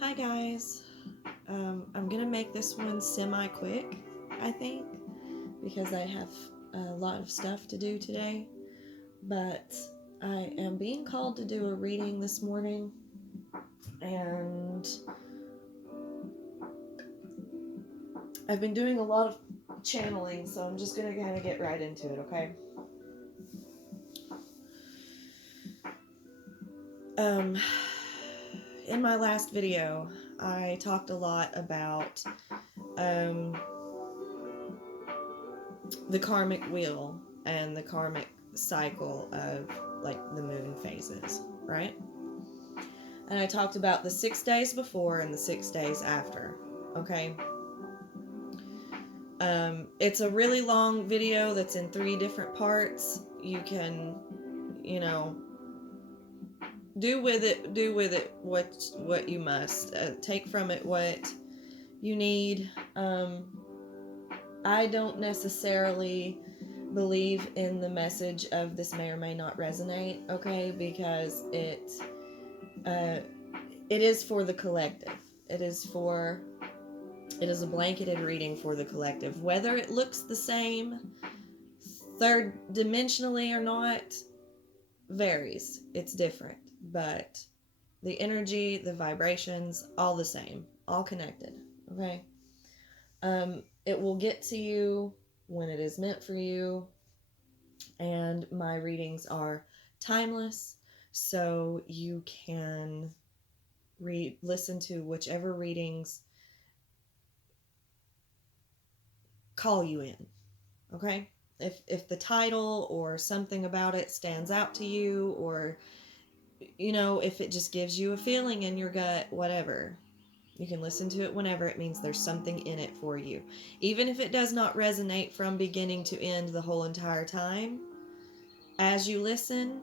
Hi guys. I'm gonna make this one semi-quick, I think, because I have a lot of stuff to do today. But I am being called to do a reading this morning, and I've been doing a lot of channeling, so I'm just gonna kind of get right into it, okay? In my last video, I talked a lot about the karmic wheel and the karmic cycle of like the moon phases, right? And I talked about the 6 days before and the 6 days after, okay? It's a really long video that's in 3 different parts. You can, do with it what you must. Take from it what you need. I don't necessarily believe in the message of this may or may not resonate, okay? Because it is for the collective. It is a blanketed reading for the collective. Whether it looks the same third dimensionally or not varies. It's different, but the energy, the vibrations, all the same, all connected, okay? It will get to you when it is meant for you, and my readings are timeless, so you can listen to whichever readings call you in, okay? If the title or something about it stands out to you, or if it just gives you a feeling in your gut, whatever, you can listen to it whenever. It means there's something in it for you. Even if it does not resonate from beginning to end the whole entire time, as you listen,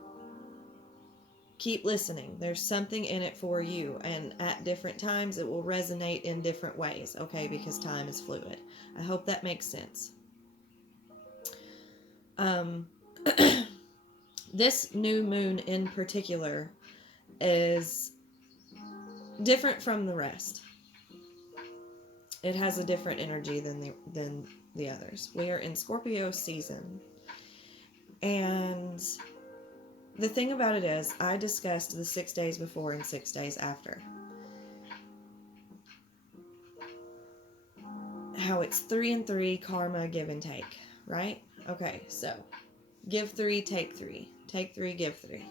keep listening. There's something in it for you, and at different times it will resonate in different ways, okay? Because time is fluid. I hope that makes sense. This new moon in particular is different from the rest. It has a different energy than the others. We are in Scorpio season, and the thing about it is, I discussed the 6 days before and 6 days after. How it's 3 and 3 karma, give and take, right? Okay, so give 3, take 3. Take 3, give 3.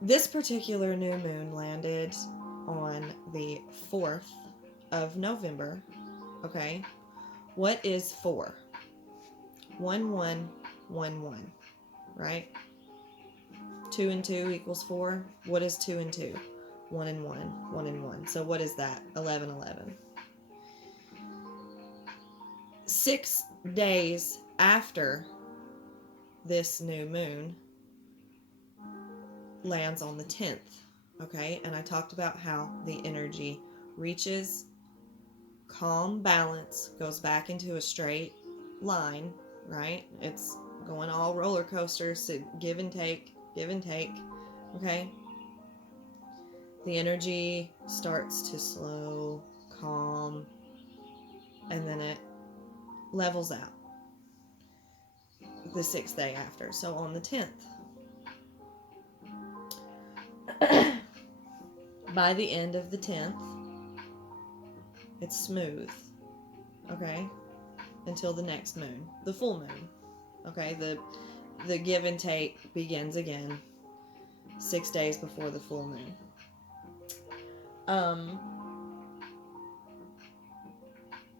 This particular new moon landed on the 4th of November, okay? What is 4? 1, 1, 1, 1, right? 2 and 2 equals 4. What is 2 and 2? 1 and 1, 1 and 1. So what is that? 11, 11. 6 days after this new moon lands on the 10th, okay? And I talked about how the energy reaches calm balance, goes back into a straight line, right? It's going all roller coasters, so give and take, okay? The energy starts to slow, calm, and then it levels out the 6th day after. So on the 10th, by the end of the 10th, it's smooth, okay? Until the next moon, the full moon, okay? The give and take begins again 6 days before the full moon.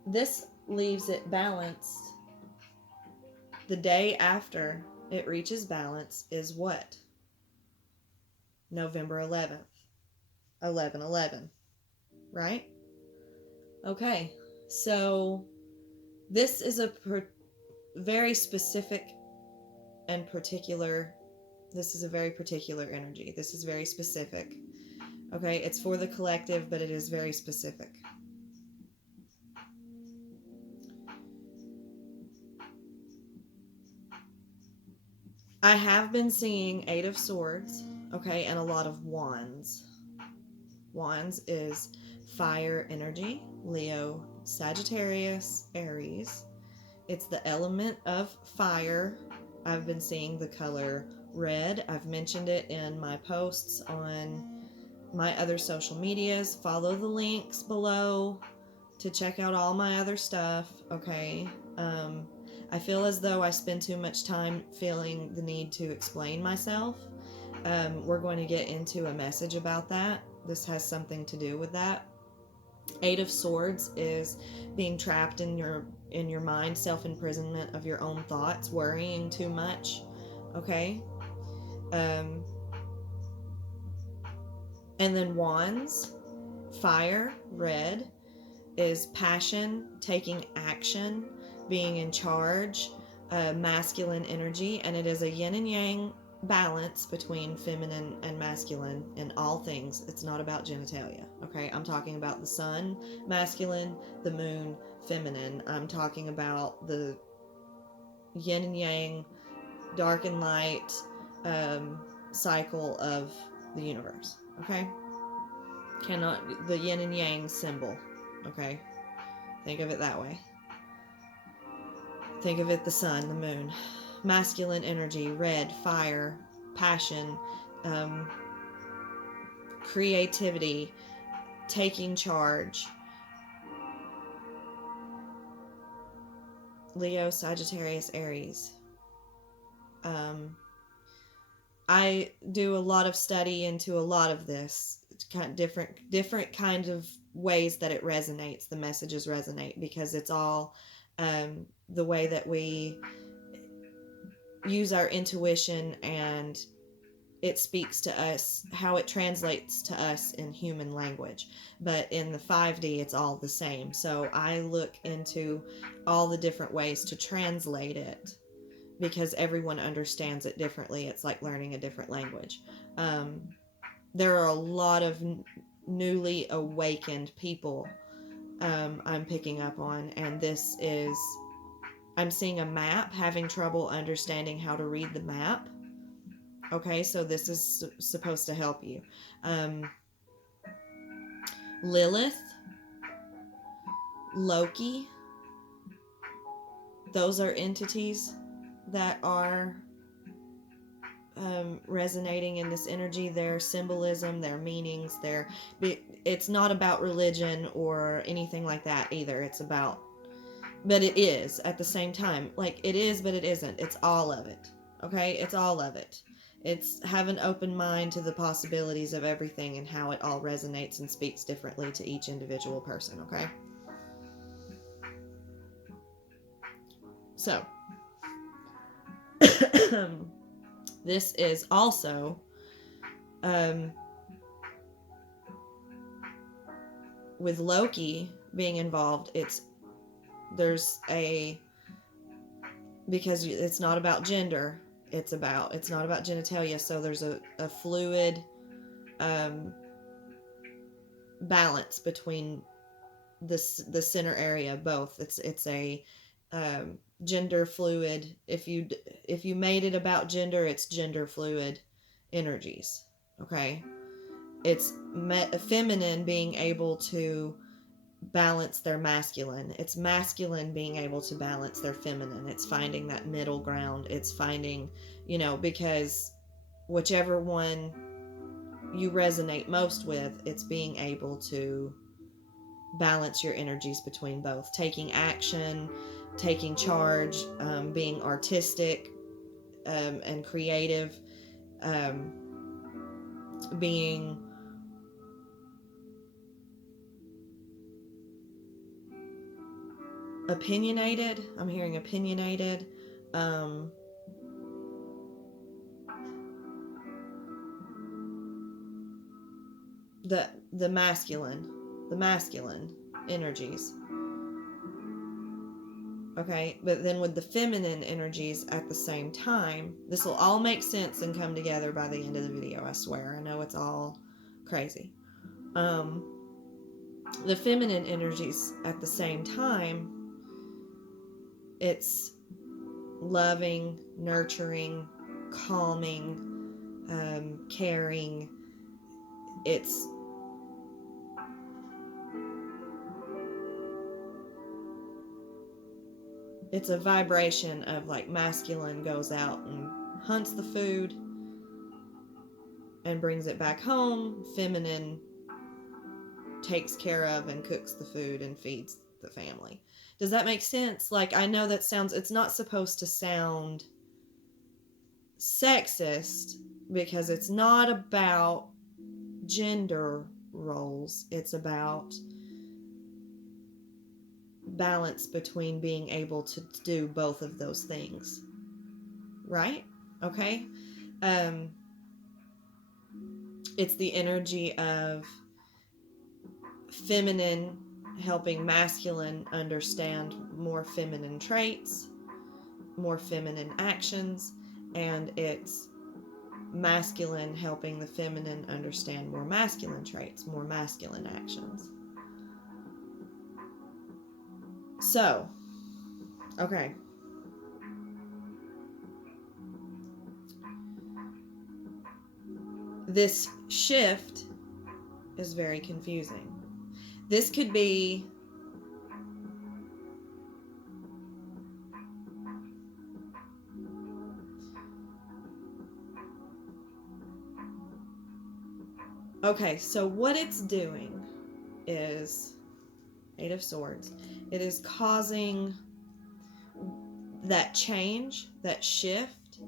This leaves it balanced. The day after it reaches balance is what? November 11th. 11/11, right? Okay, so this is a very specific and particular, this is a very particular energy. This is very specific. Okay, it's for the collective, but it is very specific. I have been seeing 8 of Swords, okay, and a lot of Wands. Wands is fire energy, Leo, Sagittarius, Aries. It's the element of fire. I've been seeing the color red. I've mentioned it in my posts on my other social medias. Follow the links below to check out all my other stuff, okay? I feel as though I spend too much time feeling the need to explain myself. We're going to get into a message about that. This has something to do with that. 8 of Swords is being trapped in your mind, self-imprisonment of your own thoughts, worrying too much, okay? And then Wands, fire, red, is passion, taking action, being in charge, masculine energy, and it is a yin and yang balance between feminine and masculine in all things. It's not about genitalia, okay? I'm talking about the sun, masculine, the moon, feminine. I'm talking about the yin and yang, dark and light cycle of the universe, okay? The yin and yang symbol, okay? Think of it that way. Think of it the sun, the moon. Masculine energy, red, fire, passion, creativity, taking charge. Leo, Sagittarius, Aries. I do a lot of study into a lot of this. It's kind of different kinds of ways that it resonates. The messages resonate because it's all the way that we use our intuition, and it speaks to us, how it translates to us in human language. But in the 5D, it's all the same. So I look into all the different ways to translate it because everyone understands it differently. It's like learning a different language. There are a lot of newly awakened people I'm picking up on, and this is, I'm seeing a map, having trouble understanding how to read the map. Okay, so this is supposed to help you. Lilith, Loki, those are entities that are resonating in this energy. Their symbolism, their meanings, it's not about religion or anything like that either. It's about, but it is at the same time. Like, it is, but it isn't. It's all of it. Okay? It's all of it. It's have an open mind to the possibilities of everything and how it all resonates and speaks differently to each individual person, okay? So, this is also with Loki being involved, because it's not about gender, it's not about genitalia, so there's a fluid balance between the center area, both. It's a gender fluid. If you made it about gender, it's gender fluid energies, okay? It's feminine being able to balance their masculine. It's masculine being able to balance their feminine. It's finding that middle ground. It's finding, because whichever one you resonate most with, it's being able to balance your energies between both. Taking action, taking charge, being artistic and creative, being opinionated. I'm hearing opinionated. The masculine energies. Okay, but then with the feminine energies at the same time, this will all make sense and come together by the end of the video, I swear. I know it's all crazy. The feminine energies at the same time, it's loving, nurturing, calming, caring. It's a vibration of like masculine goes out and hunts the food and brings it back home. Feminine takes care of and cooks the food and feeds the family. Does that make sense? Like, I know that sounds, it's not supposed to sound sexist because it's not about gender roles. It's about balance between being able to do both of those things. Right? Okay? It's the energy of feminine helping masculine understand more feminine traits, more feminine actions, and it's masculine helping the feminine understand more masculine traits, more masculine actions. So, okay. This shift is very confusing. This could be okay, so what it's doing is Eight of Swords. It is causing that change, that shift,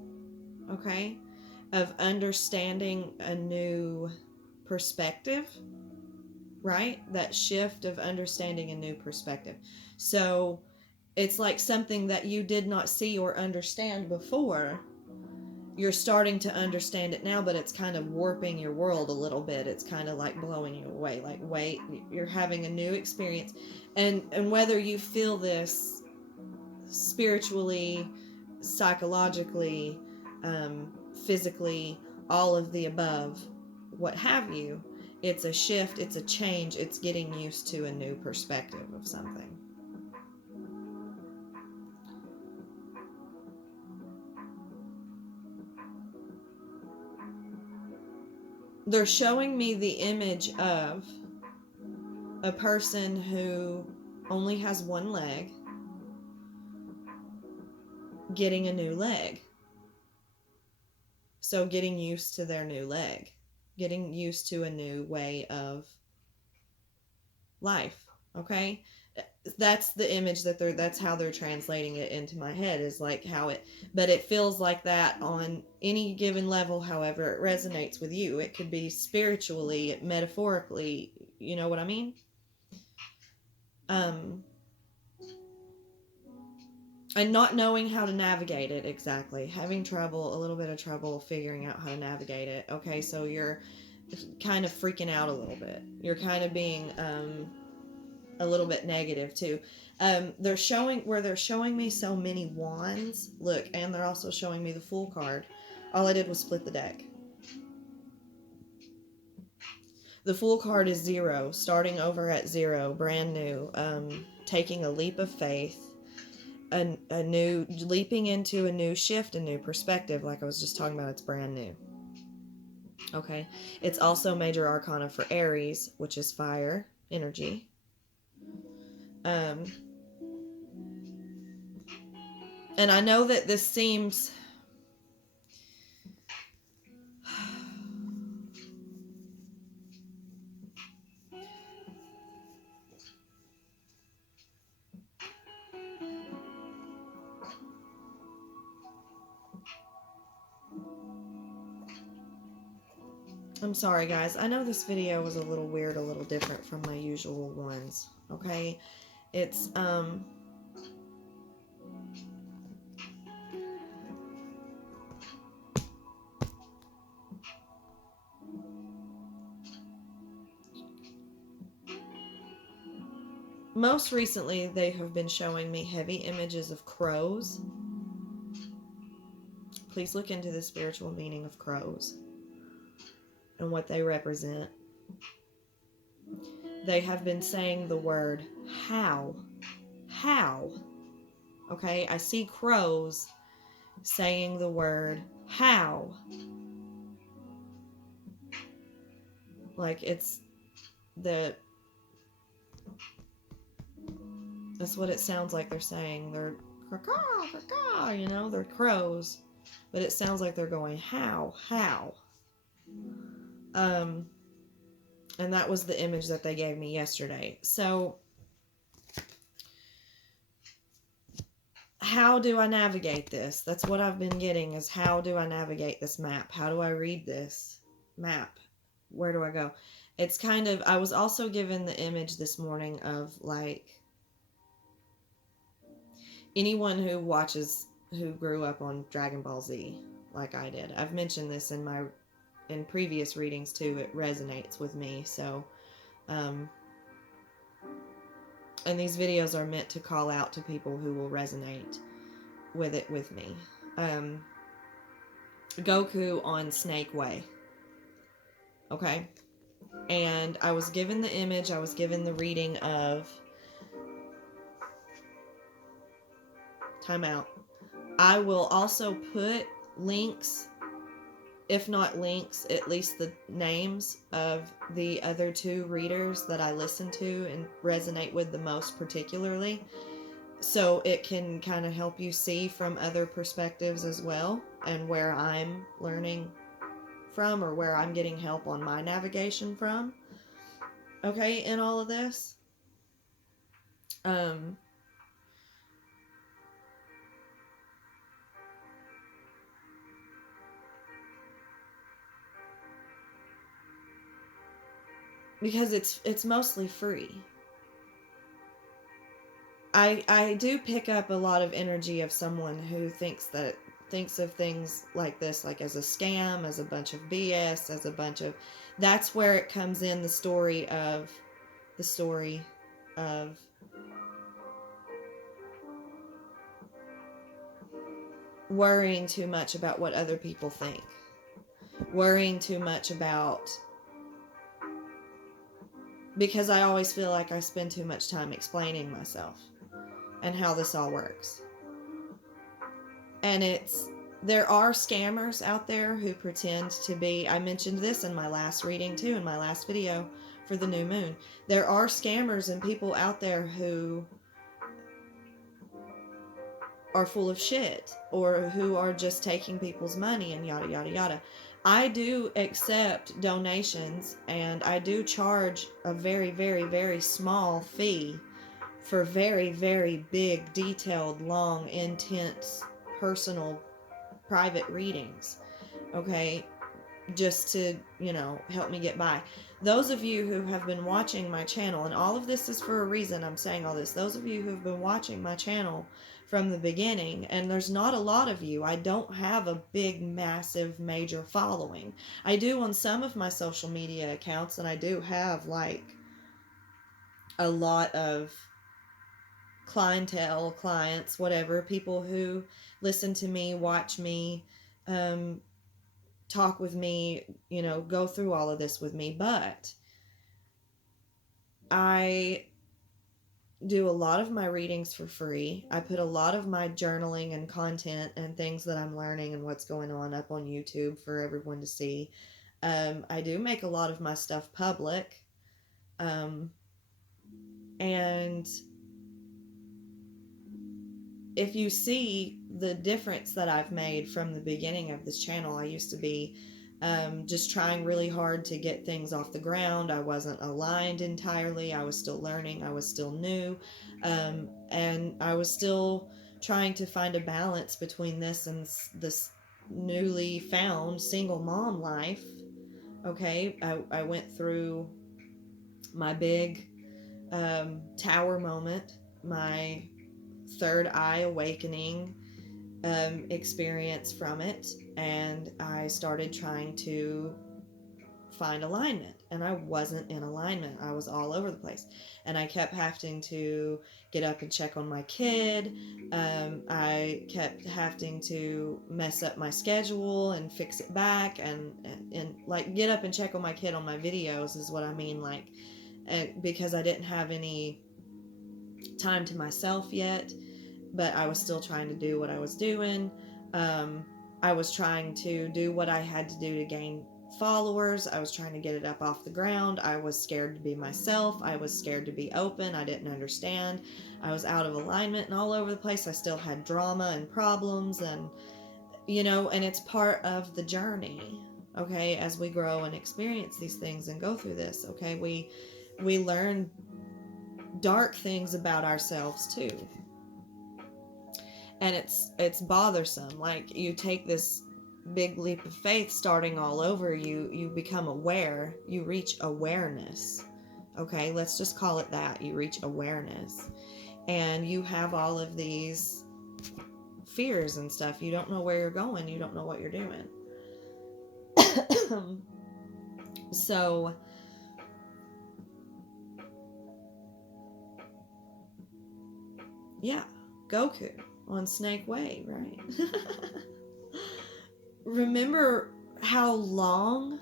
okay, of understanding a new perspective, right? That shift of understanding a new perspective. So it's like something that you did not see or understand before. You're starting to understand it now, but it's kind of warping your world a little bit. It's kind of like blowing you away. Like, wait, you're having a new experience. And whether you feel this spiritually, psychologically, physically, all of the above, what have you, it's a shift, it's a change, it's getting used to a new perspective of something. They're showing me the image of a person who only has one leg getting a new leg. So getting used to their new leg, getting used to a new way of life. Okay, that's the image that's how they're translating it into my head, is like how it, but it feels like that on any given level, however it resonates with you. It could be spiritually, metaphorically, you know what I mean? And not knowing how to navigate it exactly, having a little bit of trouble figuring out how to navigate it. Okay, so you're kind of freaking out a little bit. You're kind of being a little bit negative too. They're showing me so many wands. Look, and they're also showing me the Fool card. All I did was split the deck. The Fool card is 0, starting over at 0, brand new, taking a leap of faith, a new, leaping into a new shift, a new perspective. Like I was just talking about, it's brand new. Okay, it's also major arcana for Aries, which is fire energy. And I know that this seems I'm sorry, guys. I know this video was a little weird, a little different from my usual ones. Okay? It's, most recently, they have been showing me heavy images of crows. Please look into the spiritual meaning of crows and what they represent. They have been saying the word how. How. Okay? I see crows saying the word How? Like, that's what it sounds like they're saying. They're caw, caw, you know, they're crows. But it sounds like they're going, how? And that was the image that they gave me yesterday. So, how do I navigate this? That's what I've been getting, is how do I navigate this map? How do I read this map? Where do I go? It's kind of, I was also given the image this morning of, like, anyone who grew up on Dragon Ball Z, like I did. I've mentioned this in previous readings too. It resonates with me. So, and these videos are meant to call out to people who will resonate with it with me. Goku on Snake Way. Okay? And I was given the image, I was given the reading of timeout. I will also put links, if not links, at least the names of the other two readers that I listen to and resonate with the most particularly, so it can kind of help you see from other perspectives as well, and where I'm learning from, or where I'm getting help on my navigation from, okay, in all of this. Because it's mostly free. I do pick up a lot of energy of someone who thinks of things like this, like as a scam, as a bunch of BS, as a bunch of, that's where it comes in, the story of worrying too much about what other people think, worrying too much about, because I always feel like I spend too much time explaining myself and how this all works. And there are scammers out there who pretend to be, I mentioned this in my last reading too, in my last video for the new moon. There are scammers and people out there who are full of shit, or who are just taking people's money and yada yada yada. I do accept donations, and I do charge a very, very, very small fee for very, very big, detailed, long, intense, personal, private readings, okay, just to, help me get by. Those of you who have been watching my channel, and all of this is for a reason I'm saying all this, those of you who have been watching my channel from the beginning, and there's not a lot of you, I don't have a big, massive, major following. I do on some of my social media accounts, and I do have, like, a lot of clientele, clients, whatever, people who listen to me, watch me, talk with me, go through all of this with me. But I do a lot of my readings for free. I put a lot of my journaling and content and things that I'm learning and what's going on up on YouTube for everyone to see. I do make a lot of my stuff public. And if you see the difference that I've made from the beginning of this channel, I used to be just trying really hard to get things off the ground. I wasn't aligned entirely. I was still learning. I was still new. And I was still trying to find a balance between this and this newly found single mom life. Okay, I went through my big tower moment, my third eye awakening experience from it, and I started trying to find alignment, and I wasn't in alignment. I was all over the place, and I kept having to get up and check on my kid. I kept having to mess up my schedule and fix it back, and like get up and check on my kid on my videos is what I mean, like, and because I didn't have any time to myself yet, but I was still trying to do what I was doing. I was trying to do what I had to do to gain followers. I was trying to get it up off the ground. I was scared to be myself. I was scared to be open. I didn't understand. I was out of alignment and all over the place. I still had drama and problems, and and it's part of the journey. Okay, as we grow and experience these things and go through this, okay, we learn dark things about ourselves too. And it's bothersome. Like, you take this big leap of faith starting all over, you become aware, you reach awareness. Okay, let's just call it that. You reach awareness, and you have all of these fears and stuff. You don't know where you're going, you don't know what you're doing. So yeah, Goku on Snake Way, right? Remember how long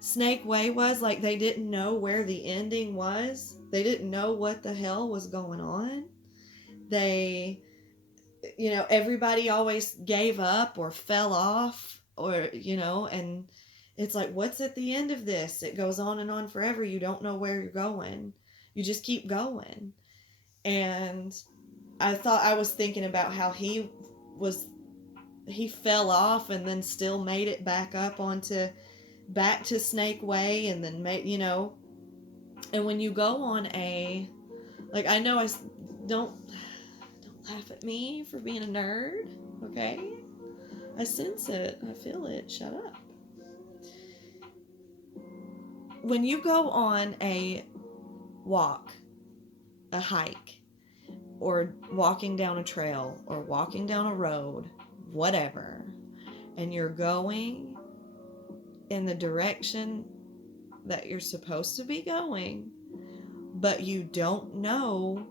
Snake Way was? Like, they didn't know where the ending was. They didn't know what the hell was going on. They, everybody always gave up or fell off, or, and it's like, what's at the end of this? It goes on and on forever. You don't know where you're going. You just keep going. And I was thinking about how he fell off and then still made it back up back to Snake Way, and then and when you go on I know don't laugh at me for being a nerd, okay? I sense it, I feel it, shut up. When you go on a walk, a hike, or walking down a trail, or walking down a road, whatever, and you're going in the direction that you're supposed to be going, but you don't know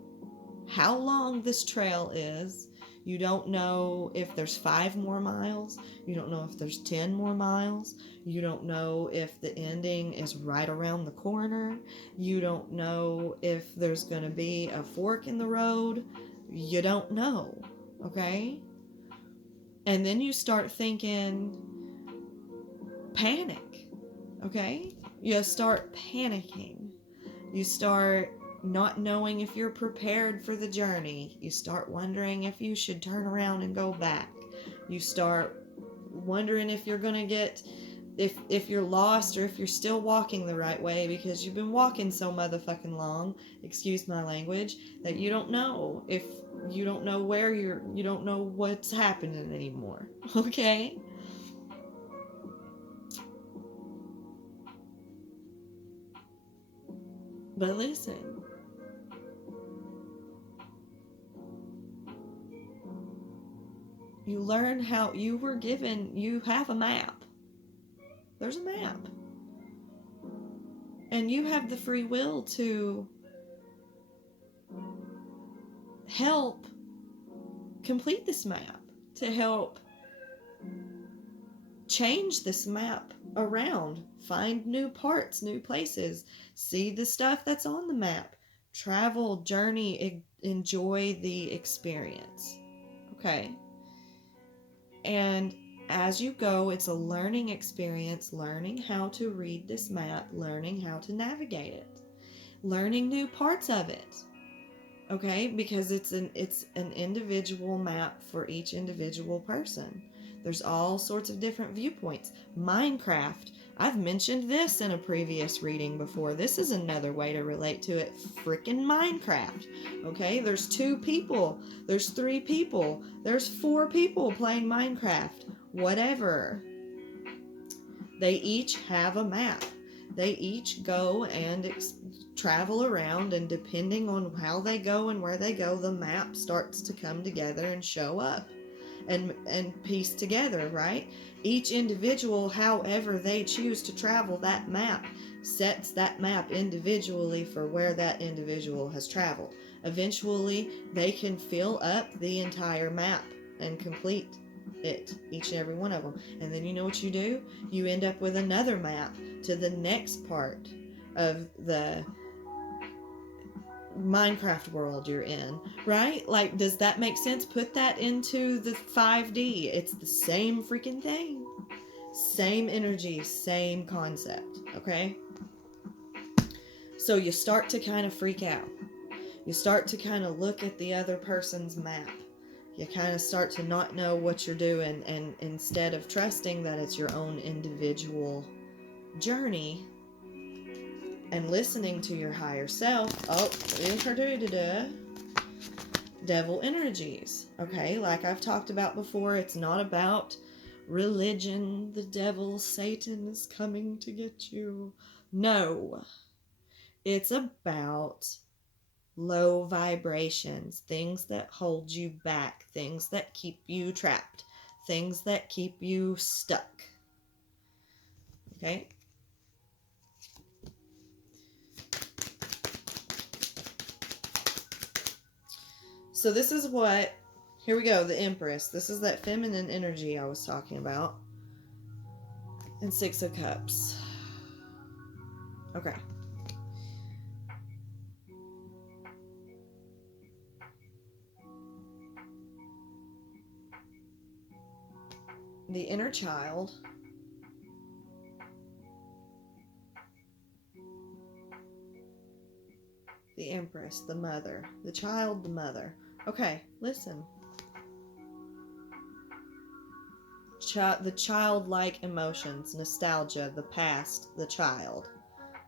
how long this trail is. You don't know if there's 5 more miles. You don't know if there's 10 more miles. You don't know if the ending is right around the corner. You don't know if there's going to be a fork in the road. You don't know, okay? And then you start thinking, panic, okay? You start panicking. You start not knowing if you're prepared for the journey. You start wondering if you should turn around and go back. You start wondering if you're going to get, if you're lost, or if you're still walking the right way, because you've been walking so motherfucking long, excuse my language, that you don't know if you don't know where you don't know what's happening anymore, okay? But listen, you learn how you have a map. There's a map. And you have the free will to help complete this map, to help change this map around, find new parts, new places, see the stuff that's on the map, travel, journey, enjoy the experience. Okay? And as you go, it's a learning experience, learning how to read this map, learning how to navigate it, learning new parts of it. Okay? Because it's an individual map for each individual person. There's all sorts of different viewpoints. Minecraft. I've mentioned this in a previous reading before. This is another way to relate to it. Frickin' Minecraft. Okay? There's 2 people. There's 3 people. There's 4 people playing Minecraft. Whatever. They each have a map. They each go and travel around, and depending on how they go and where they go, the map starts to come together and show up and piece together, right? Each individual, however they choose to travel that map, sets that map individually for where that individual has traveled. Eventually, they can fill up the entire map and complete it, each and every one of them. And then you know what you do? You end up with another map to the next part of Minecraft world you're in, right? Like, does that make sense? Put that into the 5D. It's the same freaking thing. Same energy, same concept, okay? So you start to kind of freak out. You start to kind of look at the other person's map. You kind of start to not know what you're doing, and instead of trusting that it's your own individual journey and listening to your higher self, devil energies, okay? Like I've talked about before, it's not about religion, the devil, Satan is coming to get you. No. It's about low vibrations, things that hold you back, things that keep you trapped, things that keep you stuck. Okay? So this is what, here we go, the Empress. This is that feminine energy I was talking about. And Six of Cups. Okay. The inner child. The Empress, the mother. The child, the mother. Okay, listen. The childlike emotions, nostalgia, the past, the child.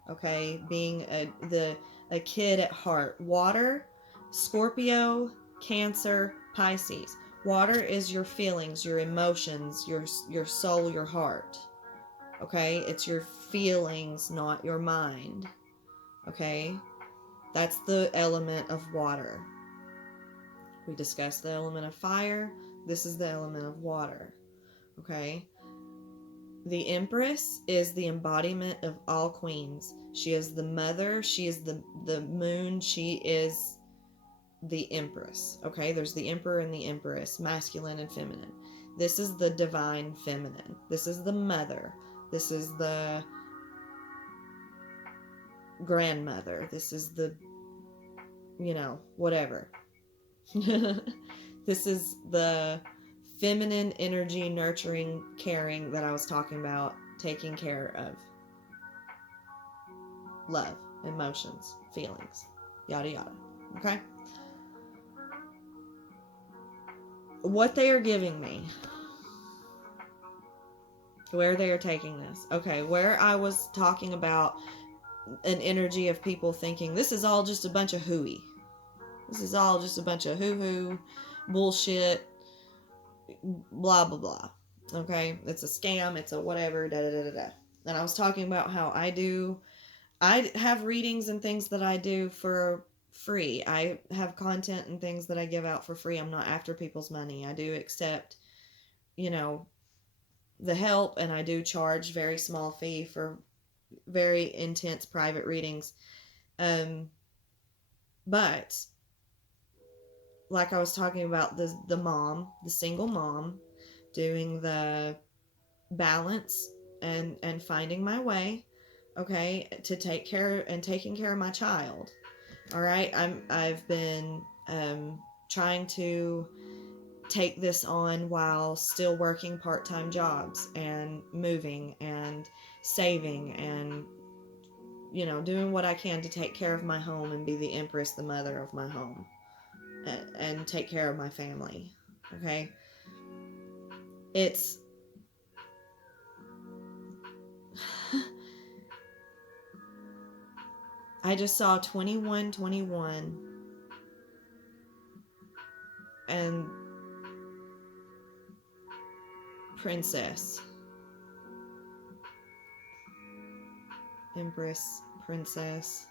Okay, being a kid at heart. Water, Scorpio, Cancer, Pisces. Water is your feelings, your emotions, your soul, your heart. Okay, it's your feelings, not your mind. Okay, that's the element of water. We discussed the element of fire. This is the element of water. Okay. The Empress is the embodiment of all queens. She is the mother. She is the moon. She is the Empress. Okay, there's the Emperor and the Empress, masculine and feminine. This is the divine feminine. This is the mother. This is the grandmother. This is the, whatever. This is the feminine energy, nurturing, caring that I was talking about, taking care of. Love, emotions, feelings, yada yada. Okay? What they are giving me, where they are taking this. Okay, where I was talking about an energy of people thinking this is all just a bunch of hooey. This is all just a bunch of hoo-hoo, bullshit, blah, blah, blah. Okay? It's a scam, it's a whatever, da-da-da-da-da. And I was talking about how I have readings and things that I do for free. I have content and things that I give out for free. I'm not after people's money. I do accept, the help, and I do charge very small fee for very intense private readings. But like I was talking about, the mom, the single mom, doing the balance and finding my way, okay, to take care and taking care of my child. All right, I've been trying to take this on while still working part-time jobs and moving and saving and doing what I can to take care of my home and be the Empress, the mother of my home, and take care of my family. Okay, it's I just saw 2121 and Princess, Empress, Princess.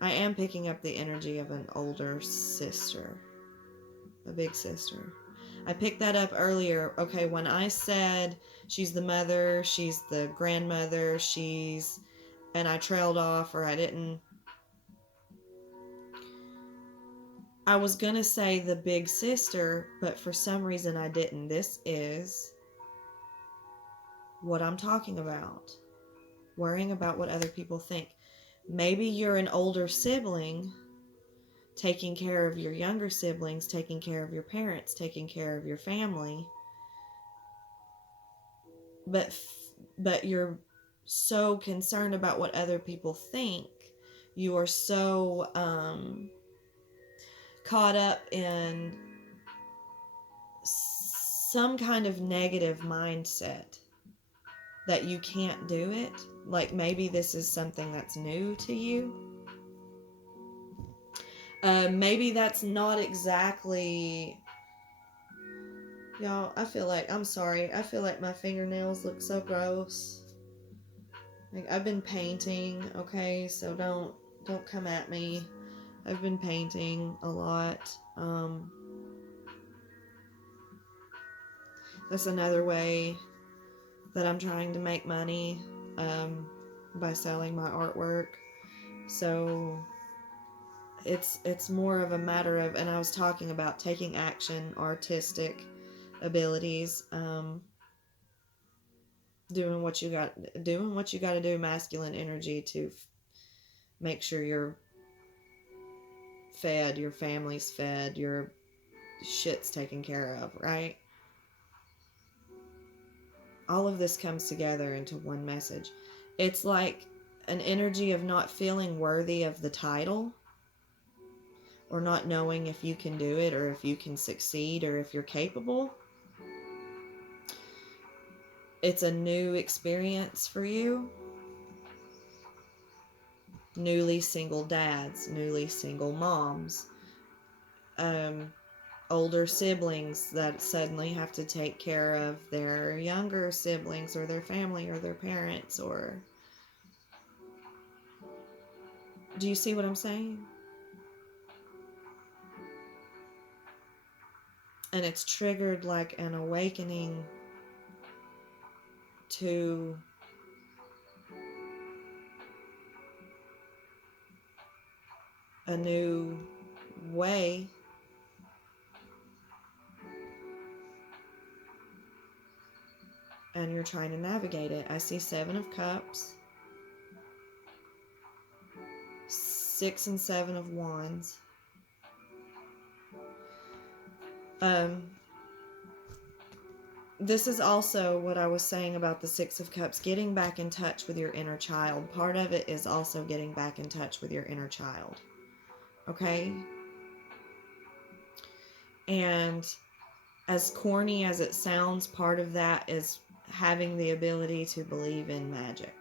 I am picking up the energy of an older sister, a big sister. I picked that up earlier. Okay, when I said she's the mother, she's the grandmother, and I trailed off, or I didn't. I was going to say the big sister, but for some reason I didn't. This is what I'm talking about. Worrying about what other people think. Maybe you're an older sibling taking care of your younger siblings, taking care of your parents, taking care of your family. But you're so concerned about what other people think. You are so caught up in some kind of negative mindset that you can't do it. Like maybe this is something that's new to you. Maybe that's not exactly... Y'all, I'm sorry. I feel like my fingernails look so gross. Like, I've been painting, okay? So don't come at me. I've been painting a lot. That's another way that I'm trying to make money, by selling my artwork. So it's more of a matter of, and I was talking about taking action, artistic abilities, doing what you got to do, masculine energy, to make sure you're fed, your family's fed, your shit's taken care of, right? All of this comes together into one message. It's like an energy of not feeling worthy of the title, or not knowing if you can do it, or if you can succeed, or if you're capable. It's a new experience for you. Newly single dads, newly single moms, older siblings that suddenly have to take care of their younger siblings, or their family, or their parents, or... Do you see what I'm saying? And it's triggered like an awakening to a new way. And you're trying to navigate it. I see 7 of Cups, 6 and 7 of Wands. This is also what I was saying about the 6 of Cups, getting back in touch with your inner child. Part of it is also getting back in touch with your inner child. Okay? And as corny as it sounds, part of that is having the ability to believe in magic.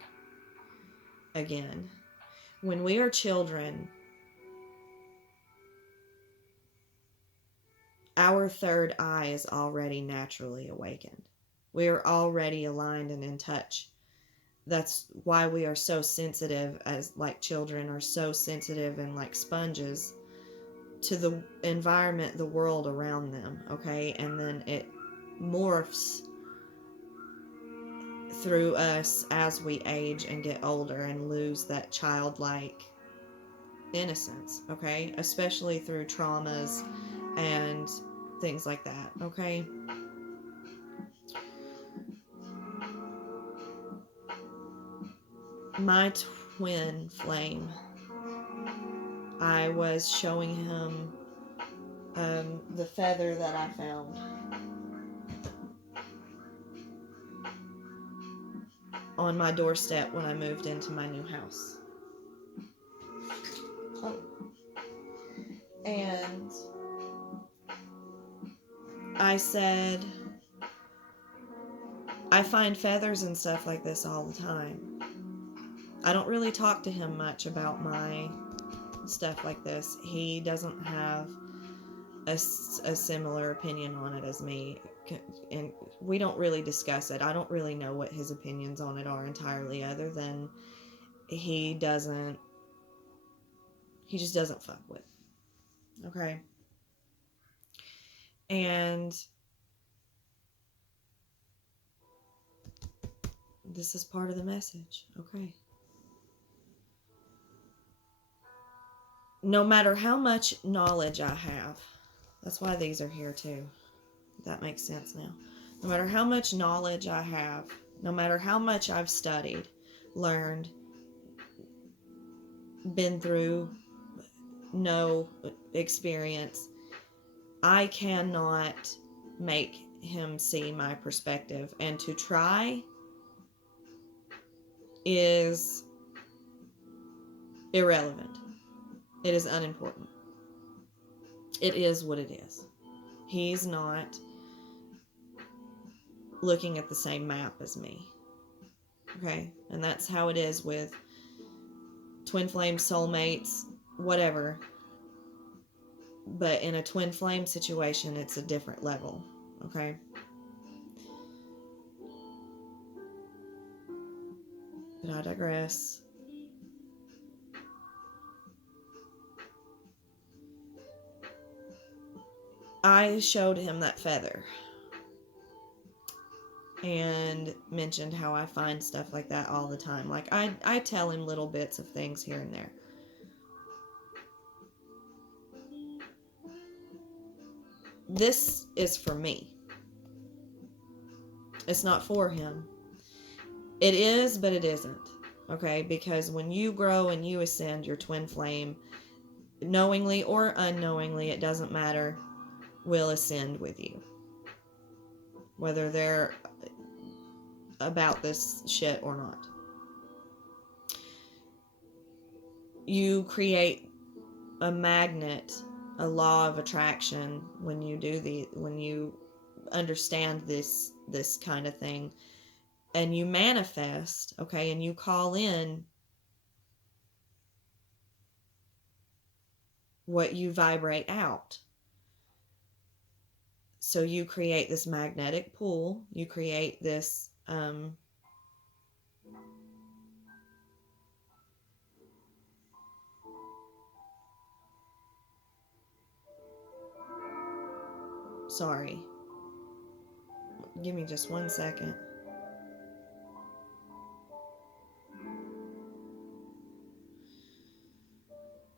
Again, when we are children, our third eye is already naturally awakened. We are already aligned and in touch. That's why we are so sensitive, as like children are so sensitive and like sponges to the environment, the world around them, okay? And then it morphs through us as we age and get older and lose that childlike innocence, okay? Especially through traumas and things like that, okay? My twin flame, I was showing him the feather that I found on my doorstep when I moved into my new house. Oh. And I said, I find feathers and stuff like this all the time. I don't really talk to him much about my stuff like this. He doesn't have a similar opinion on it as me, and we don't really discuss it. I don't really know what his opinions on it are entirely, other than he just doesn't fuck with it. Okay? And this is part of the message, okay? No matter how much knowledge I have, that's why these are here too. That makes sense now. No matter how much knowledge I have, no matter how much I've studied, learned, been through no experience, I cannot make him see my perspective. And to try is irrelevant. It is unimportant. It is what it is. He's not looking at the same map as me. Okay? And that's how it is with twin flame, soulmates, whatever. But in a twin flame situation, it's a different level. Okay? But I digress. I showed him that feather and mentioned how I find stuff like that all the time. Like, I tell him little bits of things here and there. This is for me. It's not for him. It is, but it isn't. Okay? Because when you grow and you ascend your twin flame, knowingly or unknowingly, it doesn't matter, will ascend with you. Whether they're about this shit or not. You create a magnet, a law of attraction when you understand this kind of thing, and you manifest, okay, and you call in what you vibrate out. So you create this magnetic pull, you create this sorry, give me just 1 second.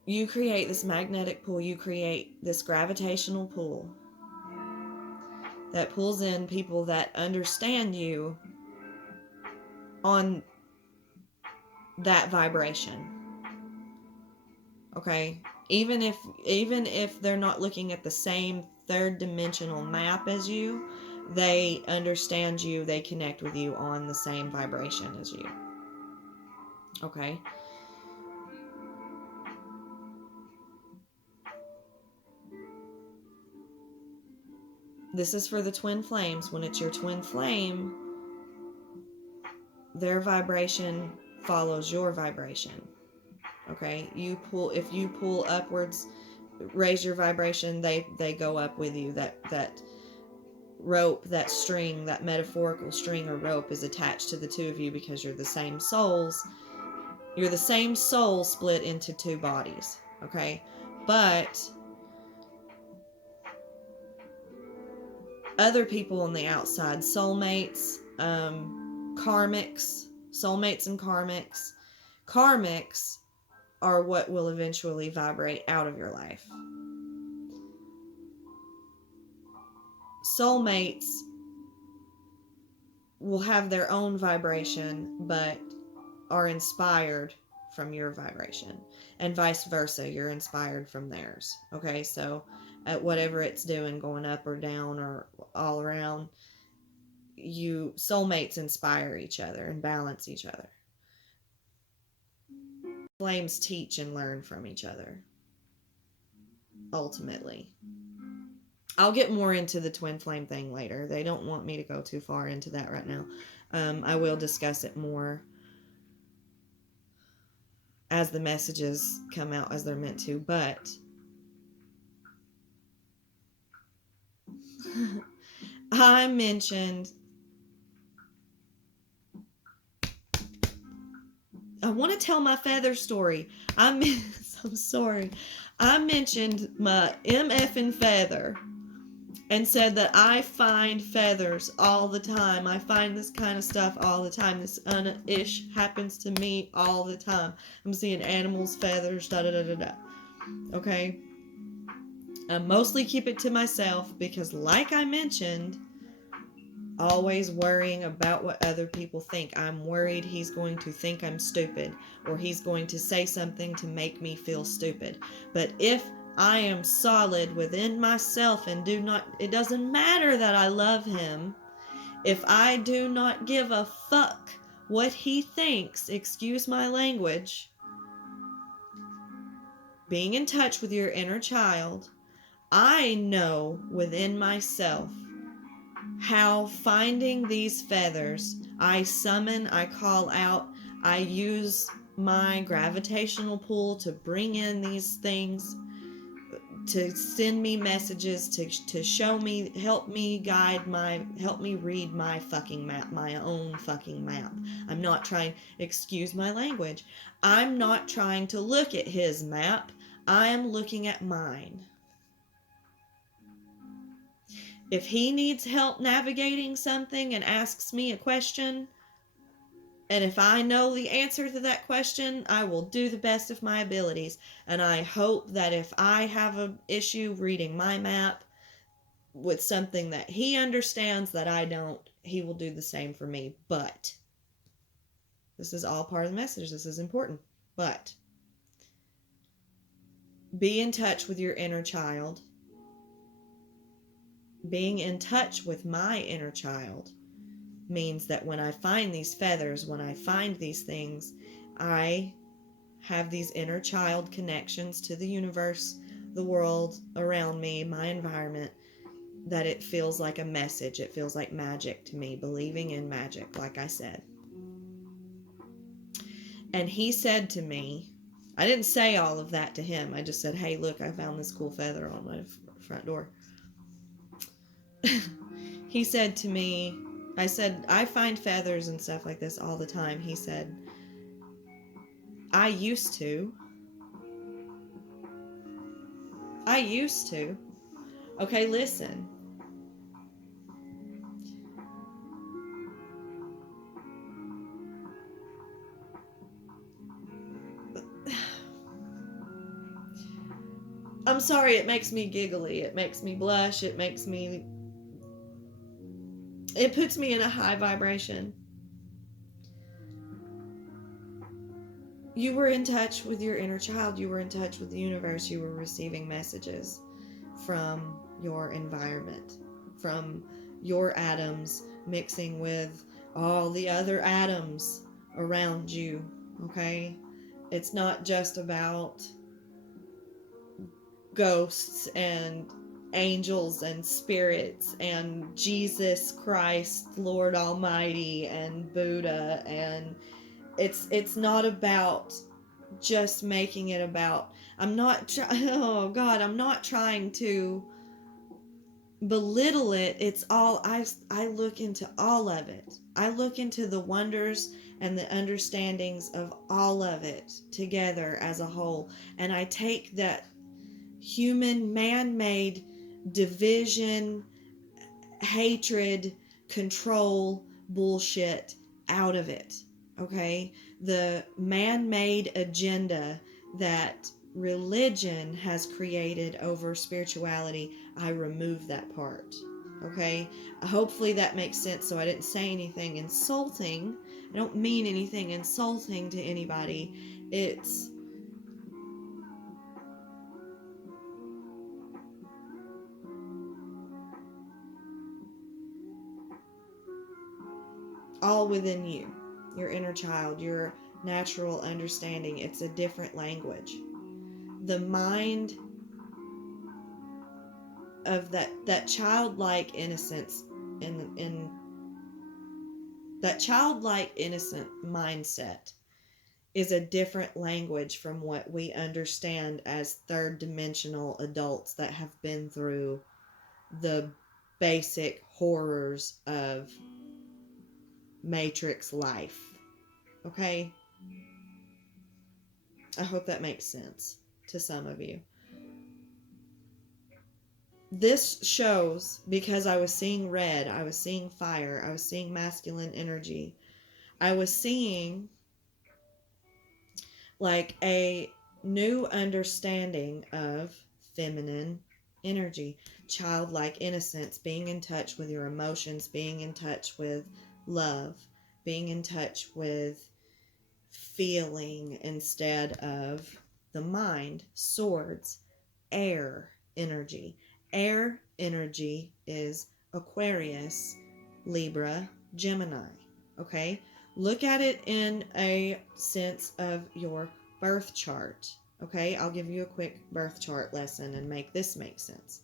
You create this magnetic pull, you create this gravitational pull that pulls in people that understand you on that vibration. Okay? Even if they're not looking at the same third dimensional map as you, they understand you, they connect with you on the same vibration as you. Okay? This is for the twin flames. When it's your twin flame, their vibration follows your vibration. Okay? If you pull upwards, raise your vibration, they go up with you. That rope, that string, that metaphorical string or rope is attached to the two of you because you're the same souls. You're the same soul split into two bodies. Okay? But other people on the outside, soulmates, karmics, soulmates and karmics are what will eventually vibrate out of your life. Soulmates will have their own vibration, but are inspired from your vibration, and vice versa. You're inspired from theirs. Okay, so at whatever it's doing, going up or down or all around, soulmates inspire each other and balance each other. Flames teach and learn from each other. Ultimately. I'll get more into the twin flame thing later. They don't want me to go too far into that right now. I will discuss it more as the messages come out as they're meant to, but I want to tell my feather story. I'm sorry. I mentioned my MFing feather and said that I find feathers all the time. I find this kind of stuff all the time. This ish happens to me all the time. I'm seeing animals' feathers, Okay? I mostly keep it to myself because, like I mentioned, always worrying about what other people think. I'm worried he's going to think I'm stupid, or he's going to say something to make me feel stupid. But if I am solid within myself and it doesn't matter that I love him, if I do not give a fuck what he thinks, excuse my language, being in touch with your inner child, I know within myself how finding these feathers, I summon, I call out, I use my gravitational pull to bring in these things, to send me messages, to show me, help me read my fucking map, my own fucking map. I'm not trying, excuse my language, I'm not trying to look at his map, I am looking at mine. If he needs help navigating something and asks me a question, and if I know the answer to that question, I will do the best of my abilities. And I hope that if I have an issue reading my map with something that he understands that I don't, he will do the same for me. But this is all part of the message. This is important. But be in touch with your inner child. Being in touch with my inner child means that when I find these feathers, when I find these things, I have these inner child connections to the universe, the world around me, my environment, that it feels like a message. It feels like magic to me, believing in magic, like I said. And he said to me, I didn't say all of that to him. I just said, hey, look, I found this cool feather on my front door. He said to me, I said, I find feathers and stuff like this all the time. He said, I used to. Okay, listen. I'm sorry, it makes me giggly. It makes me blush. It puts me in a high vibration. You were in touch with your inner child. You were in touch with the universe. You were receiving messages from your environment, from your atoms mixing with all the other atoms around you, okay? It's not just about ghosts and angels and spirits and Jesus Christ, Lord Almighty, and Buddha, and it's not about just making it about, I'm not trying to belittle it. It's all, I look into all of it. I look into the wonders and the understandings of all of it together as a whole, and I take that human man-made division, hatred, control bullshit out of it. Okay? The man-made agenda that religion has created over spirituality, I remove that part. Okay? Hopefully that makes sense. So I didn't say anything insulting. I don't mean anything insulting to anybody. It's all within you, your inner child, your natural understanding. It's a different language. The mind of that childlike innocence in that childlike innocent mindset is a different language from what we understand as third dimensional adults that have been through the basic horrors of Matrix life. Okay? I hope that makes sense to some of you. This shows, because I was seeing red, I was seeing fire, I was seeing masculine energy, I was seeing like a new understanding of feminine energy, childlike innocence, being in touch with your emotions, being in touch with love, being in touch with feeling instead of the mind. Swords, air energy. Air energy is Aquarius, Libra, Gemini. Okay? Look at it in a sense of your birth chart. Okay? I'll give you a quick birth chart lesson and make this make sense.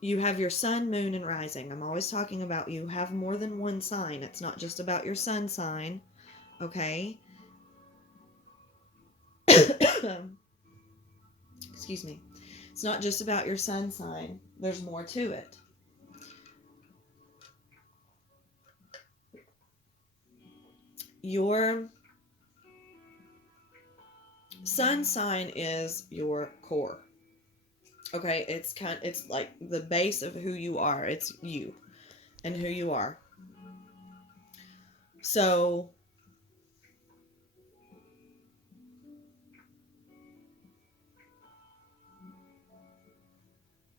You have your sun, moon, and rising. I'm always talking about you have more than one sign. It's not just about your sun sign. Okay? Excuse me. It's not just about your sun sign. There's more to it. Your sun sign is your core. Okay, it's like the base of who you are. It's you and who you are. So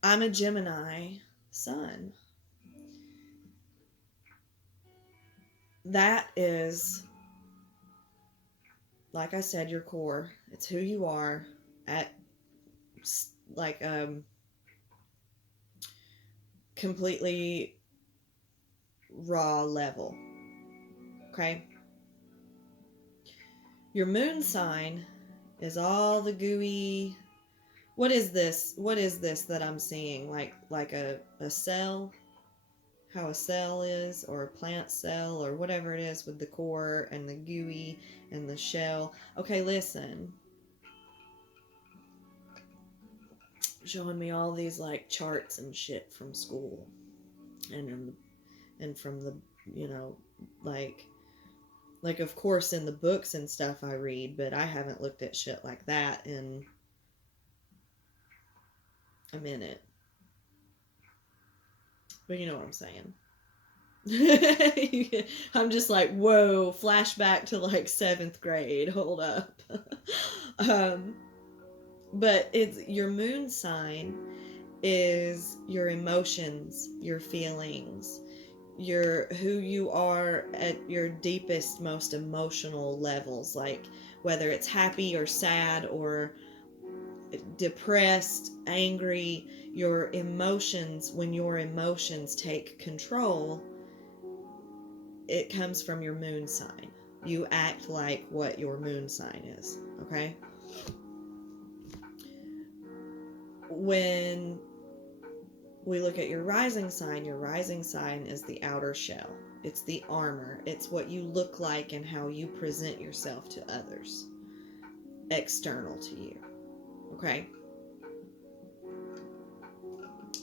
I'm a Gemini sun. That is, like I said, your core. It's who you are at like completely raw level. Okay? Your moon sign is all the gooey. What is this? What is this that I'm seeing? Like a cell? How a cell is, or a plant cell, or whatever it is with the core and the gooey and the shell. Okay, listen. Showing me all these like charts and shit from school. And from the, you know, like of course in the books and stuff I read, but I haven't looked at shit like that in a minute. But you know what I'm saying. I'm just like, whoa, flashback to like 7th grade. Hold up. But it's your moon sign is your emotions, your feelings, your who you are at your deepest, most emotional levels, like whether it's happy or sad or depressed, angry, your emotions. When your emotions take control, it comes from your moon sign. You act like what your moon sign is, okay? When we look at your rising sign is the outer shell. It's the armor. It's what you look like and how you present yourself to others, external to you, okay?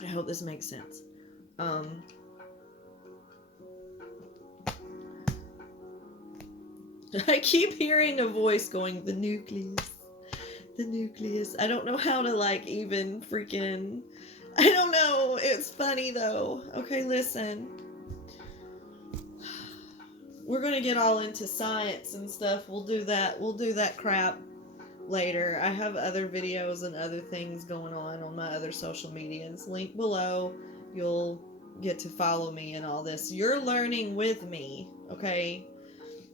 I hope this makes sense. I keep hearing a voice going, the nucleus. I don't know how to like even freaking, I don't know. It's funny though. Okay, listen. We're going to get all into science and stuff. We'll do that crap later. I have other videos and other things going on my other social medias. Link below. You'll get to follow me and all this. You're learning with me, okay?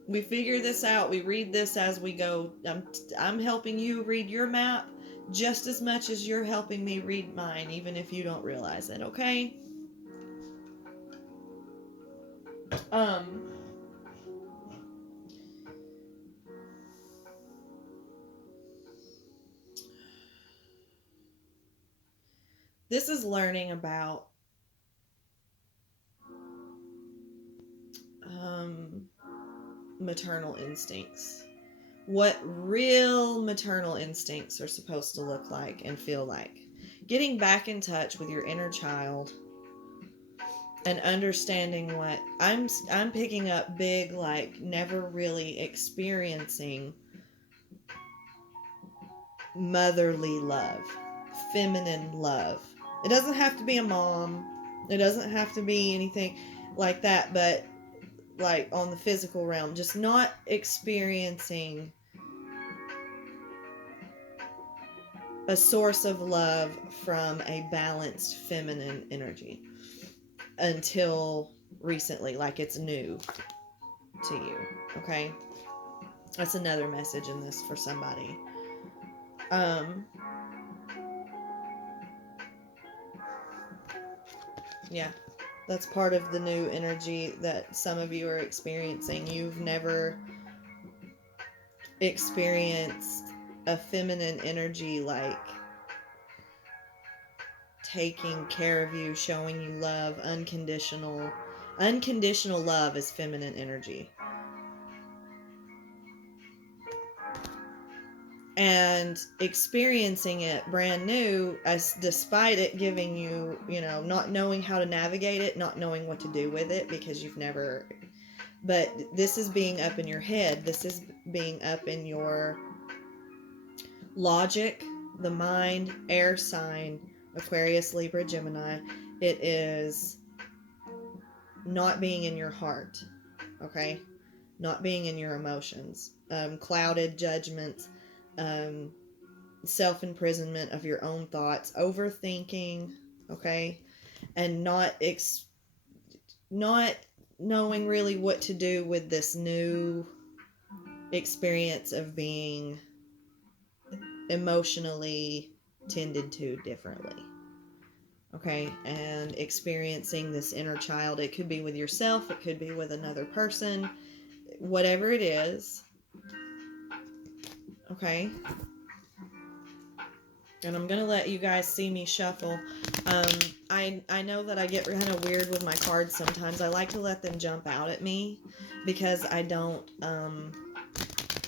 We figure this out. We read this as we go. I'm helping you read your map just as much as you're helping me read mine, even if you don't realize it, okay? This is learning about maternal instincts. What real maternal instincts are supposed to look like and feel like. Getting back in touch with your inner child and understanding what I'm picking up big, like never really experiencing motherly love, feminine love. It doesn't have to be a mom. It doesn't have to be anything like that, but like on the physical realm, just not experiencing a source of love from a balanced feminine energy until recently, like it's new to you. Okay, that's another message in this for somebody. Yeah, that's part of the new energy that some of you are experiencing. You've never experienced a feminine energy like taking care of you, showing you love, unconditional love is feminine energy. And experiencing it brand new, as despite it giving you, not knowing how to navigate it, not knowing what to do with it because you've never, but this is being up in your head. This is being up in your logic, the mind, air sign, Aquarius, Libra, Gemini. It is not being in your heart, okay? Not being in your emotions, clouded judgment, self-imprisonment of your own thoughts, overthinking, okay? And not knowing really what to do with this new experience of being emotionally tended to differently. Okay, and experiencing this inner child. It could be with yourself, it could be with another person, whatever it is. Okay, and I'm gonna let you guys see me shuffle. I know that I get kind of weird with my cards sometimes. I like to let them jump out at me because I don't.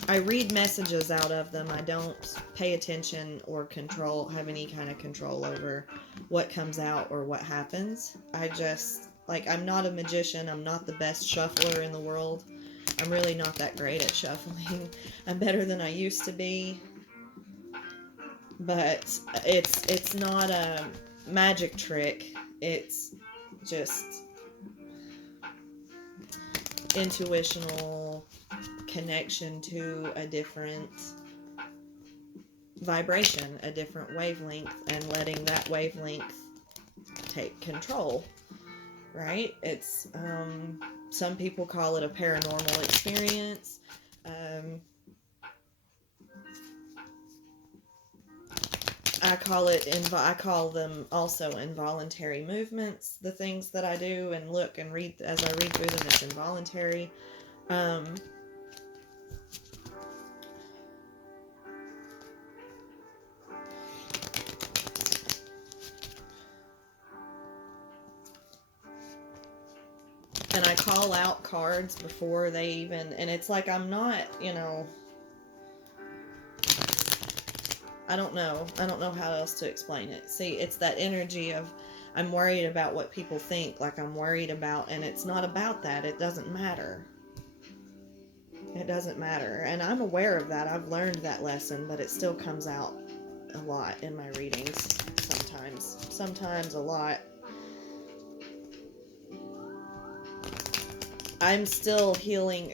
I read messages out of them. I don't pay attention or have any kind of control over what comes out or what happens. I just, I'm not a magician. I'm not the best shuffler in the world. I'm really not that great at shuffling. I'm better than I used to be. But it's not a magic trick. It's just intuitional connection to a different vibration, a different wavelength, and letting that wavelength take control, right? It's some people call it a paranormal experience. I call them also involuntary movements. The things that I do and look and read as I read through them, it's involuntary. And I call out cards before they even, and it's like I'm not, I don't know how else to explain it. See, it's that energy of I'm worried about what people think, like I'm worried about, and it's not about that. It doesn't matter. It doesn't matter. And I'm aware of that. I've learned that lesson, but it still comes out a lot in my readings sometimes. Sometimes a lot. I'm still healing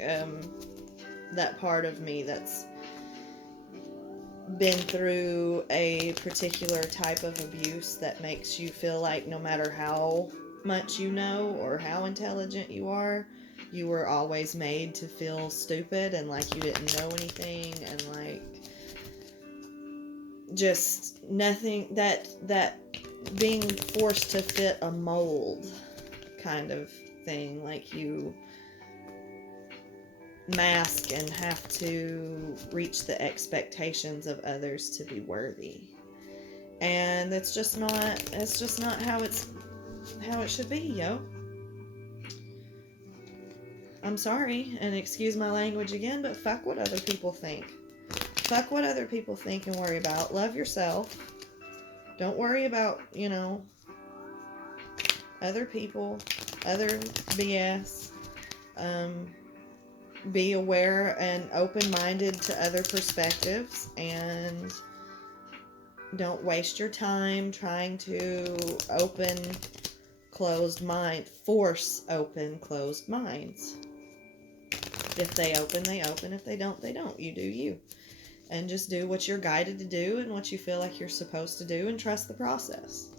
that part of me that's been through a particular type of abuse that makes you feel like no matter how much you know or how intelligent you are, you were always made to feel stupid and like you didn't know anything, and like just nothing, that being forced to fit a mold kind of thing, like you mask and have to reach the expectations of others to be worthy. And it's just not how it should be, yo. I'm sorry, and excuse my language again, but fuck what other people think. Fuck what other people think and worry about. Love yourself. Don't worry about, other people, other BS. Be aware and open-minded to other perspectives, and don't waste your time trying to force open closed minds. If they open, they open. If they don't, they don't. You do you. and just do what you're guided to do and what you feel like you're supposed to do, and trust the process.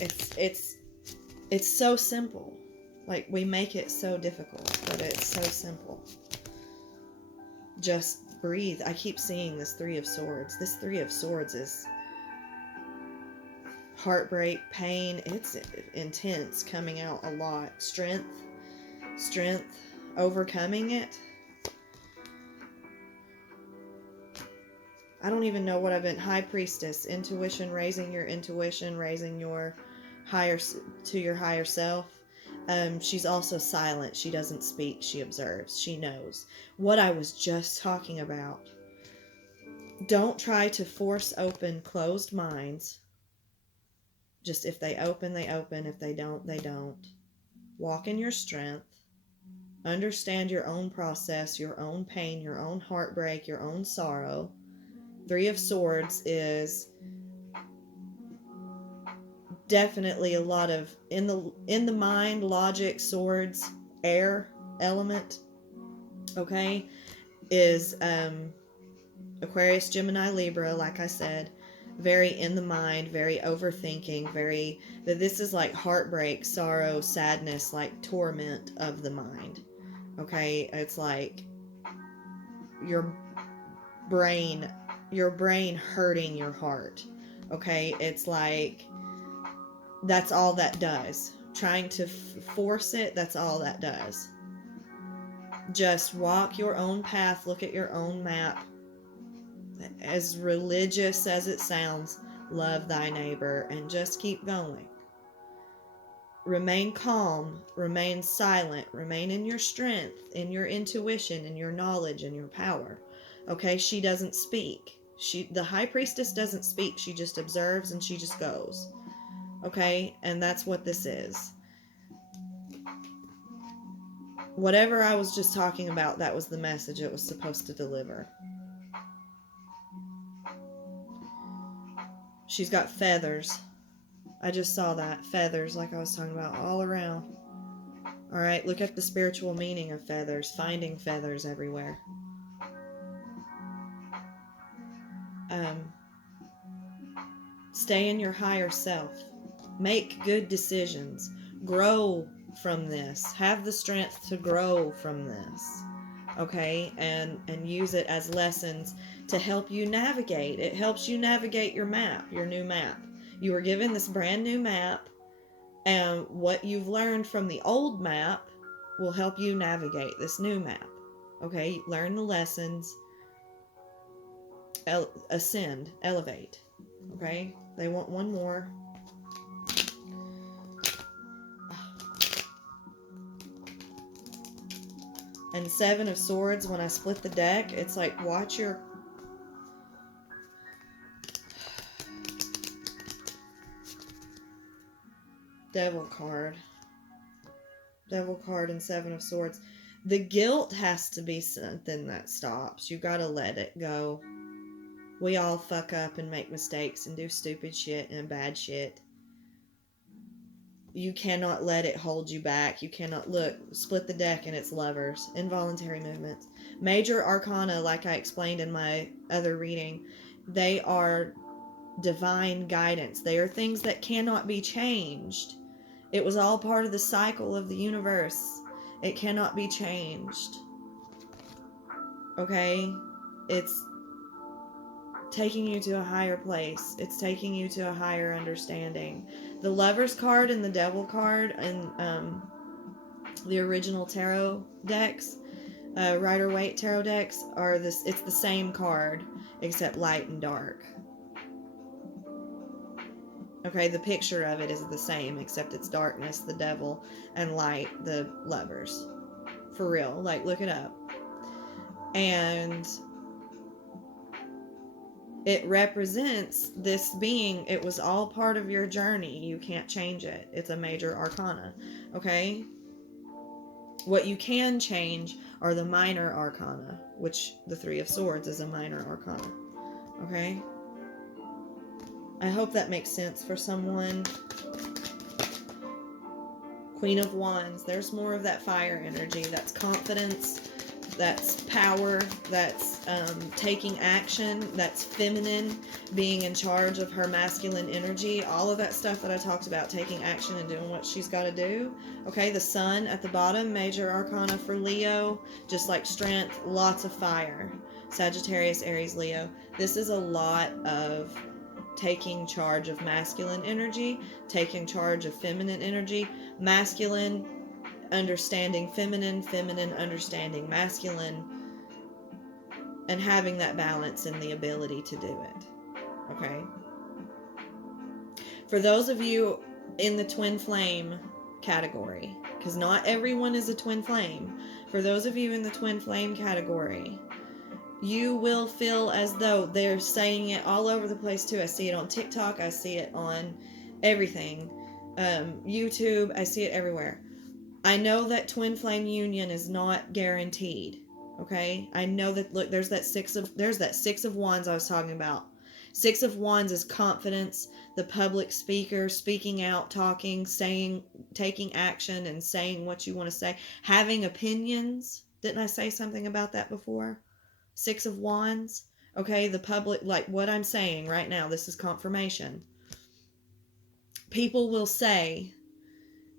It's so simple. Like, we make it so difficult, but it's so simple. Just breathe. I keep seeing this Three of Swords. This Three of Swords is heartbreak, pain. It's intense, coming out a lot. Strength, overcoming it. I don't even know what I've been. High Priestess, intuition, raising your intuition, raising your your higher self. She's also silent. She doesn't speak. She observes. She knows. What I was just talking about. Don't try to force open closed minds. Just if they open, they open. If they don't, they don't. Walk in your strength. Understand your own process, your own pain, your own heartbreak, your own sorrow. Three of Swords is definitely a lot of in the mind, logic, swords, air element. Okay, is Aquarius, Gemini, Libra. Like I said, very in the mind, very overthinking, very that this is like heartbreak, sorrow, sadness, like torment of the mind. Okay, it's like your brain hurting your heart. Okay, it's like that's all that does. Trying to force it, that's all that does. Just walk your own path, look at your own map. As religious as it sounds, love thy neighbor, and just keep going. Remain calm, remain silent, remain in your strength, in your intuition, in your knowledge, and your power. Okay, she doesn't speak. The High Priestess doesn't speak. She just observes and she just goes. Okay, and that's what this is. Whatever I was just talking about, that was the message it was supposed to deliver. She's got feathers. I just saw that. Feathers, like I was talking about, all around. Alright, look up the spiritual meaning of feathers. Finding feathers everywhere. Stay in your higher self. Make good decisions. Grow from this. Have the strength to grow from this. Okay? And use it as lessons to help you navigate. It helps you navigate your map, your new map. You were given this brand new map, and what you've learned from the old map will help you navigate this new map. Okay? Learn the lessons. Ascend. Elevate. Okay? They want one more. And Seven of Swords, when I split the deck, it's like, watch your... Devil card. Devil card and Seven of Swords. The guilt has to be something that stops. You gotta let it go. We all fuck up and make mistakes and do stupid shit and bad shit. You cannot let it hold you back. You cannot split the deck and it's Lovers. Involuntary movements. Major Arcana, like I explained in my other reading, they are divine guidance. They are things that cannot be changed. It was all part of the cycle of the universe. It cannot be changed. Okay? It's taking you to a higher place. It's taking you to a higher understanding. The Lover's card and the Devil card in the original tarot decks, Rider-Waite tarot decks, are this. It's the same card except light and dark. Okay, the picture of it is the same except it's darkness, the Devil, and light, the Lovers. For real, like, look it up. And it represents this being. It was all part of your journey. You can't change it. It's a major arcana. Okay? What you can change are the minor arcana, which the Three of Swords is a minor arcana. Okay? I hope that makes sense for someone. Queen of Wands. There's more of that fire energy. That's confidence. That's power. That's taking action. That's feminine, being in charge of her masculine energy. All of that stuff that I talked about, taking action and doing what she's got to do. Okay, the sun at the bottom, major arcana for Leo, just like strength, lots of fire. Sagittarius, Aries, Leo. This is a lot of taking charge of masculine energy, taking charge of feminine energy, masculine understanding feminine, feminine understanding masculine, and having that balance and the ability to do it. Okay? For those of you in the twin flame category, because not everyone is a twin flame, for those of you in the twin flame category, you will feel as though they're saying it all over the place too. I see it on TikTok, I see it on everything, YouTube, I see it everywhere. I know that twin flame union is not guaranteed. Okay, I know that. Look, there's that six of wands I was talking about. Six of wands is confidence, the public speaker, speaking out, talking, saying, taking action, and saying what you want to say, having opinions. Didn't I say something about that before? Six of wands. Okay, the public, like what I'm saying right now, this is confirmation. People will say,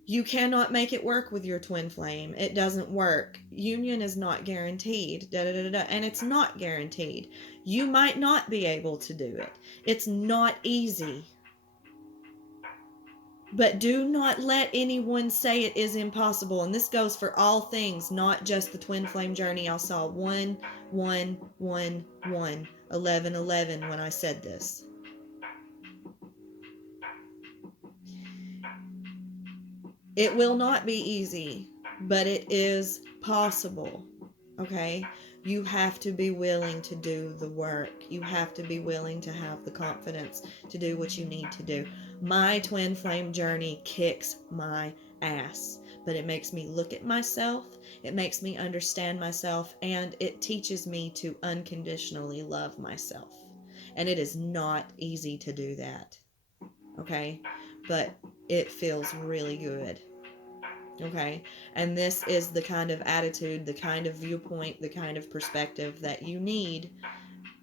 you cannot make it work with your twin flame. It doesn't work. Union is not guaranteed. Da, da, da, da. And it's not guaranteed. You might not be able to do it. It's not easy. But do not let anyone say it is impossible. And this goes for all things, not just the twin flame journey. I saw 1, 1, 1, 1, 11, 11 when I said this. It will not be easy, but it is possible. Okay? You have to be willing to do the work. You have to be willing to have the confidence to do what you need to do. My twin flame journey kicks my ass, but it makes me look at myself. It makes me understand myself, and it teaches me to unconditionally love myself. And it is not easy to do that. Okay? But it feels really good. Okay, and this is the kind of attitude, the kind of viewpoint, the kind of perspective that you need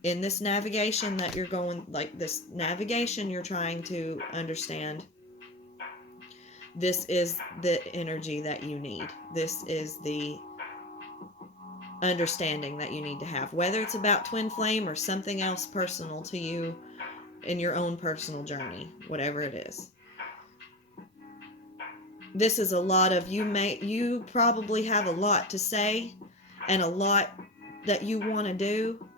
in this navigation that you're going, like this navigation you're trying to understand. This is the energy that you need. This is the understanding that you need to have, whether it's about twin flame or something else personal to you in your own personal journey, whatever it is. This is a lot of, you probably have a lot to say and a lot that you want to do,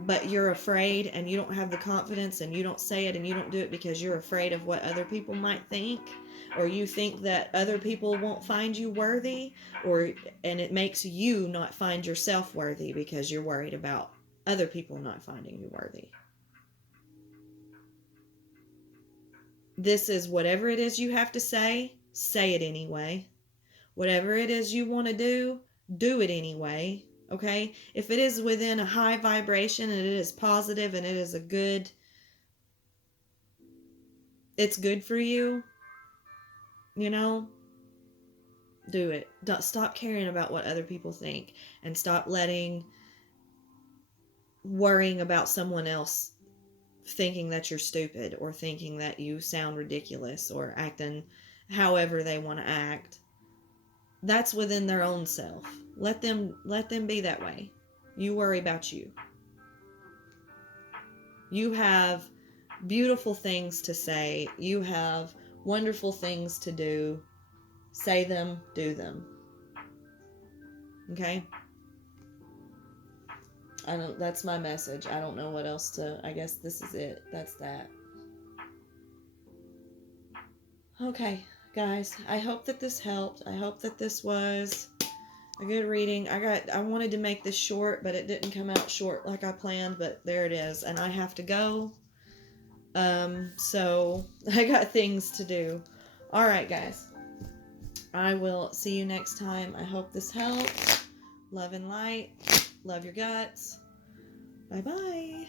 but you're afraid and you don't have the confidence and you don't say it and you don't do it because you're afraid of what other people might think, or you think that other people won't find you worthy, and it makes you not find yourself worthy because you're worried about other people not finding you worthy. This is whatever it is you have to say it anyway. Whatever it is you want to do it anyway. Okay? If it is within a high vibration and it is positive and it is it's good for you, do it. Don't stop caring about what other people think, and stop worrying about someone else thinking that you're stupid or thinking that you sound ridiculous or acting however they want to act. That's within their own self. Let them be that way. You worry about you. You have beautiful things to say. You have wonderful things to do. Say them, do them. Okay? That's my message. I don't know what else I guess this is it. That's that. Okay, guys. I hope that this helped. I hope that this was a good reading. I wanted to make this short, but it didn't come out short like I planned, but there it is. And I have to go. So I got things to do. All right, guys. I will see you next time. I hope this helped. Love and light. Love your guts. Bye-bye.